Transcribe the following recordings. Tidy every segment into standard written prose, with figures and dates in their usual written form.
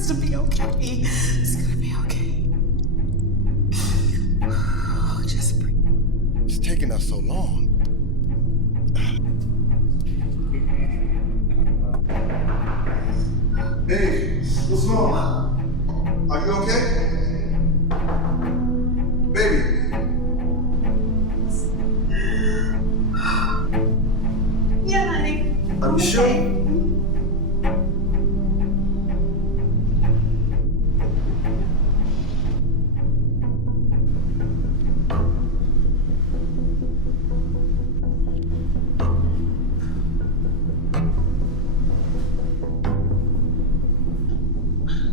this to be okay. It's gonna be okay. Oh, just breathe. It's taking us so long. Hey, what's going on? Are you okay? Baby. Yeah, honey. Are you sure?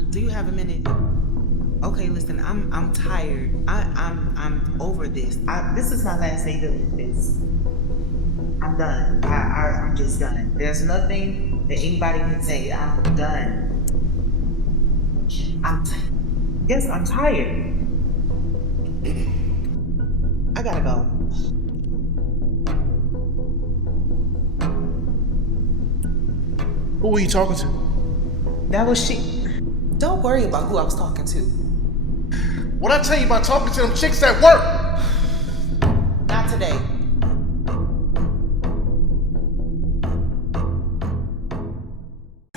Do you have a minute? Okay, listen, I'm tired. I'm over this. This is my last day doing this. I'm done. I'm just done. There's nothing that anybody can say. I'm done. Yes, I'm tired. I gotta go. Who were you talking to? That was she. Don't worry about who I was talking to. What I tell you about talking to them chicks at work? Not today.